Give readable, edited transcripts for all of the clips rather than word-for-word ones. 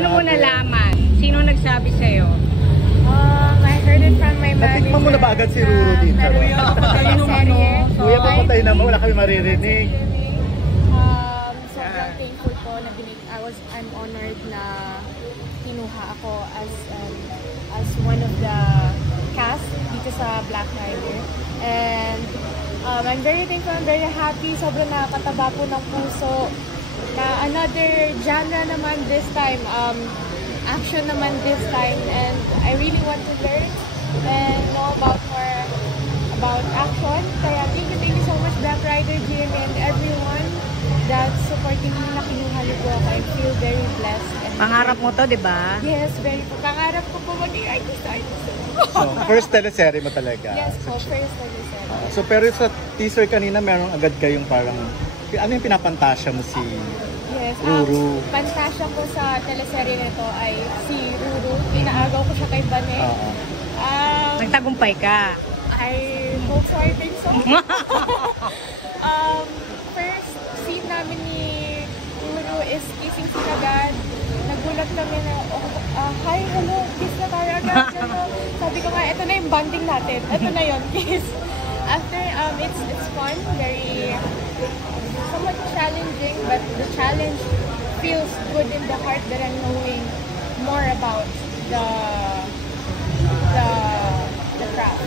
Paano mo nalaman? Sino nagsabi sa'yo? I heard it from my manager. Natikman mo na ba agad si Ruru dito? Kuya, papatay naman. Wala kami maririnig. Sobrang thankful po na I'm honored na kinuha ako as one of the cast dito sa Black Rider. And I'm very thankful, I'm very happy. Sobrang nakakataba po ng puso. Na another genre naman this time. Action naman this time. And I really want to learn and know about more about action. Kaya thank you so much Black Rider GMA and everyone that's supporting me na kinuha niyo po ako. I feel very blessed. And Pangarap mo to, di ba? Yes, very po. Pangarap ko po maging artista. So, first teleserye mo talaga? Yes po, first teleserye. So, pero sa teaser kanina, meron agad kayong parang, ano yung pinapantasya mo si Ruru? Pantasya ko sa teleserye nito ay si Ruru. Inaagaw ko siya kay Bane. Nagtagumpay ka. I hope so, I think so. First scene namin ni Ruru is kissing si Kagad. Nagulat kami na, hi, hello, kiss na tayo agad. Sabi ko nga, ito na yung bonding natin. Ito na yun, kiss. After, it's fun, very, somewhat challenging, but the challenge feels good in the heart that I'm knowing more about the craft.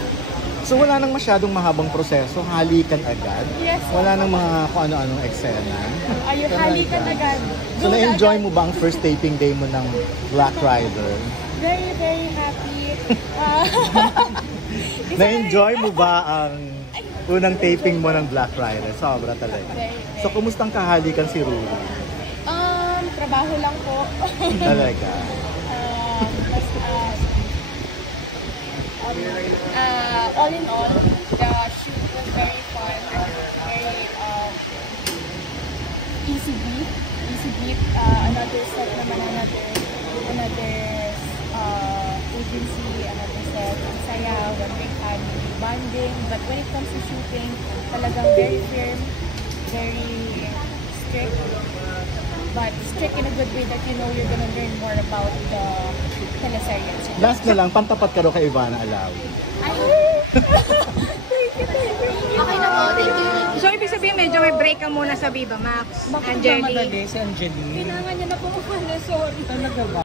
So wala nang masyadong mahabang proseso, halikan agad? Yes. Wala nang mga kung ano-anong eksena? Ayun, halikan agad. So na-enjoy mo ba ang first taping day mo ng Black Rider? Very, very happy. Na-enjoy mo ba ang unang taping mo ng Black Rider? Sobra talaga. So kumustang kahalikan si Ruru? Trabaho lang po. Talaga? All in all, the shoot was very fun, very easy beat. Another set naman, another agency, another set. Ang saya, one big family, bonding. But when it comes to shooting, talagang very firm, very strict. But strict in a good way that you know you're gonna learn more about the teleserye. Last na lang, pantapat ka daw kay Ivana Alawi. Okay na po, thank you. So, ibig sabihin, medyo may break ka muna sa Viva Max. Bakit Angelique. namadali si Angelique? Kailangan niya na po ako, sorry. Talaga ba?